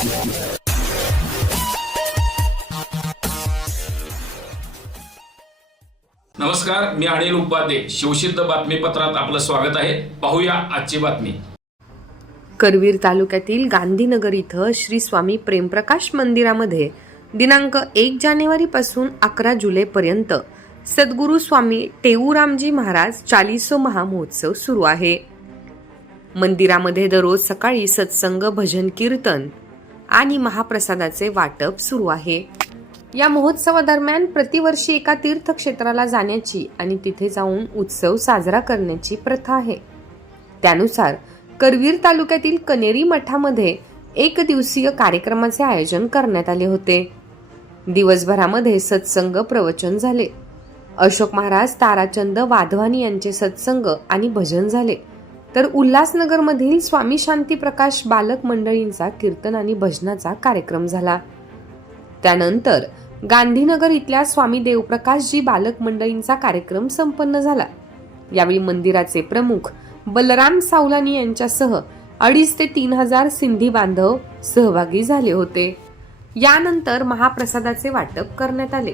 नमस्कार मी अनिल उपाध्ये. शिवसिद्ध बातमीपत्रात आपलं स्वागत आहे. पाहूया आजची बातमी. करवीर तालुक्यातील गांधीनगर इथं श्री स्वामी प्रेमप्रकाश मंदिरामध्ये दिनांक एक जानेवारीपासून अकरा जुलैपर्यंत सद्गुरू स्वामी टेऊरामजी महाराज चालिसो महामहोत्सव सुरू आहे. मंदिरामध्ये दररोज सकाळी सत्संग भजन कीर्तन आणि महाप्रसादाचे वाटप सुरू आहे. या महोत्सवादरम्यान प्रतिवर्षी एका तीर्थक्षेत्राला जाण्याची आणि तिथे जाऊन उत्सव साजरा करण्याची प्रथा आहे. त्यानुसार करवीर तालुक्यातील कनेरी मठामध्ये एक दिवसीय कार्यक्रमाचे आयोजन करण्यात आले होते. दिवसभरामध्ये सत्संग प्रवचन झाले. अशोक महाराज ताराचंद वाधवानी यांचे सत्संग आणि भजन झाले. तर उल्हासनगरमधील स्वामी शांती प्रकाश बालक मंडळींचा कीर्तन आणि भजनाचा कार्यक्रम झाला. त्यानंतर गांधीनगर इथल्या स्वामी देवप्रकाशजी बालक मंडळींचा कार्यक्रम संपन्न झाला. यावेळी मंदिराचे प्रमुख बलराम सावलानी यांच्यासह अडीच ते तीन हजार सिंधी बांधव सहभागी झाले होते. यानंतर महाप्रसादाचे वाटप करण्यात आले.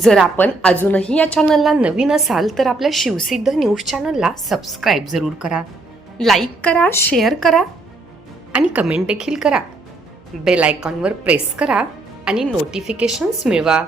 जर आपण अजूनही या चॅनलला नवीन असाल तर आपल्या शिवसिद्ध न्यूज चॅनलला सबस्क्राईब जरूर करा. लाईक करा शेअर करा आणि कमेंट देखील करा. बेल आयकॉनवर प्रेस करा आणि नोटिफिकेशन्स मिळवा.